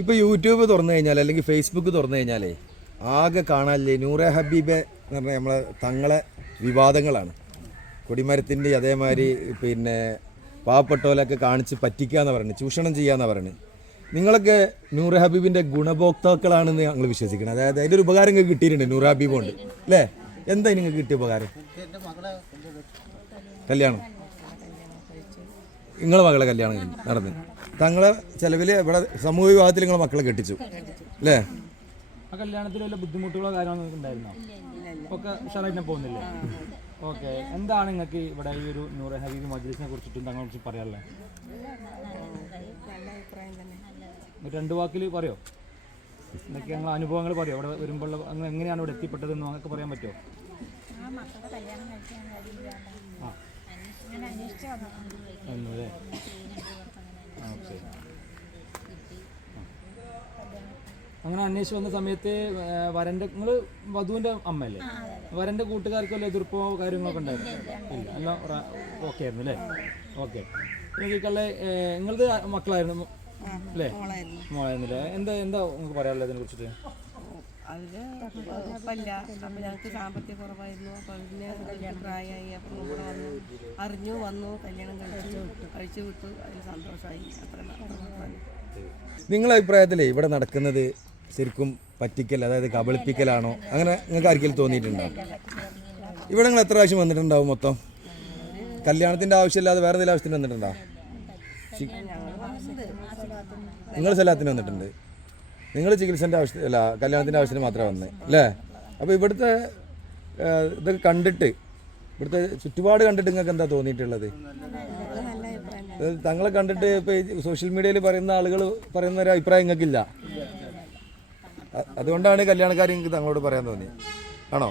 ഇപ്പോൾ യൂട്യൂബ് തുറന്നു കഴിഞ്ഞാൽ അല്ലെങ്കിൽ ഫേസ്ബുക്ക് തുറന്നു കഴിഞ്ഞാലേ ആകെ കാണാനില്ലേ നൂറെ ഹബീബെ എന്ന് പറഞ്ഞാൽ നമ്മളെ തങ്ങളെ വിവാദങ്ങളാണ്. കൊടിമരത്തിന്റെ അതേമാതിരി പിന്നെ പാവപ്പെട്ടോലൊക്കെ കാണിച്ച് പറ്റിക്കാന്ന് പറയുന്നത് ചൂഷണം ചെയ്യാന്ന് പറയുന്നത് നിങ്ങളൊക്കെ നൂറ് ഹബീബിന്റെ ഗുണഭോക്താക്കളാണെന്ന് ഞങ്ങൾ വിശ്വസിക്കണം. അതായത് അതിന്റെ ഒരു ഉപകാരം നിങ്ങൾക്ക് കിട്ടിയിട്ടുണ്ട് നൂറ് ഹബീബ് കൊണ്ട് അല്ലേ? എന്താ നിങ്ങൾക്ക് കിട്ടിയ ഉപകാരം? കല്യാണം. നിങ്ങളെ മകളെ കല്യാണം നടന്ന്. തങ്ങളെ ചെലവിൽ ഇവിടെ സമൂഹ വിവാഹത്തിൽ നിങ്ങളെ മക്കളെ കെട്ടിച്ചു. അല്ലേ? ആ കല്യാണത്തിൽ വല്ല ബുദ്ധിമുട്ടുകളോ കാര്യങ്ങളോ നിങ്ങൾക്ക് ഉണ്ടായിരുന്നോ? ഒക്കെ ഉഷാറായിട്ട് പോകുന്നില്ലേ? ഓക്കെ. എന്താണ് നിങ്ങൾക്ക് ഇവിടെ ഈ ഒരു നൂറ് ഹബീബ് മജ്ലിസിനെ കുറിച്ചിട്ടും തങ്ങളെ കുറിച്ച് പറയാനുള്ളത്? രണ്ട് വാക്കിൽ പറയോ? എന്നൊക്കെ ഞങ്ങൾ അനുഭവങ്ങൾ പറയോ? അവിടെ വരുമ്പോൾ അങ്ങ് എങ്ങനെയാണ് ഇവിടെ എത്തിപ്പെട്ടതെന്ന് നിങ്ങൾക്ക് പറയാൻ പറ്റുമോ? ആ മക്കളുടെ കല്യാണം കഴിക്കാൻ കഴിയില്ലാണ്ട് ആ ഞാൻ അന്വേഷിച്ചു വന്നു ഒന്നും അല്ലേ ആ ഓക്കെ അങ്ങനെ അന്വേഷിച്ച് വന്ന സമയത്ത് വരന്റെ നിങ്ങൾ വധുവിന്റെ അമ്മയല്ലേ? വരന്റെ കൂട്ടുകാർക്ക് വല്ല എതിർപ്പോ കാര്യങ്ങളൊക്കെ ഉണ്ടായിരുന്നു? ഇല്ല എല്ലാം ഓക്കെ ആയിരുന്നു അല്ലേ? ഓക്കെ. നിങ്ങൾക്കുള്ള നിങ്ങളത് മക്കളായിരുന്നു? അല്ലേ? മോളായിരുന്നില്ലേ എന്താ എന്താ നിങ്ങൾക്ക് പറയാനുള്ളത് അതിനെ കുറിച്ചിട്ട്? കുഴപ്പമില്ല അപ്പം ഞങ്ങൾക്ക് സാമ്പത്തിക കുറവായിരുന്നു. പ്രായമായി. അപ്പം വന്നു അറിഞ്ഞു വന്നു. കല്യാണം കഴിച്ചു കഴിച്ചു വിട്ടു. അതിൽ സന്തോഷമായി. അത്ര മാത്രം. നിങ്ങളെ അഭിപ്രായത്തിലേ ഇവിടെ നടക്കുന്നത് ശരിക്കും പറ്റിക്കൽ അതായത് കബളിപ്പിക്കലാണോ? അങ്ങനെ നിങ്ങൾക്ക് ആർക്കെങ്കിലും തോന്നിയിട്ടുണ്ടോ? ഇവിടെ നിങ്ങൾ എത്ര പ്രാവശ്യം വന്നിട്ടുണ്ടാവും മൊത്തം? കല്യാണത്തിന്റെ ആവശ്യമില്ലാതെ വേറെ എന്തെങ്കിലും ആവശ്യത്തിന് വന്നിട്ടുണ്ടോ? നിങ്ങൾ സ്ഥലത്തിന് വന്നിട്ടുണ്ട്. നിങ്ങൾ ചികിത്സേന്റെ ആവശ്യം അല്ല കല്യാണത്തിന്റെ ആവശ്യത്തിന് മാത്രമേ വന്നത് അല്ലേ? അപ്പോൾ ഇവിടുത്തെ ഇതൊക്കെ കണ്ടിട്ട് ഇവിടുത്തെ ചുറ്റുപാട് കണ്ടിട്ട് നിങ്ങൾക്ക് എന്താ തോന്നിയിട്ടുള്ളത്? തങ്ങളെ കണ്ടിട്ട് ഇപ്പോൾ സോഷ്യൽ മീഡിയയിൽ പറയുന്ന ആളുകൾ പറയുന്ന ഒരു അഭിപ്രായം നിങ്ങൾക്കില്ല. അതുകൊണ്ടാണ് കല്യാണക്കാരി എനിക്ക് തങ്ങളോട് പറയാൻ തോന്നി ആണോ?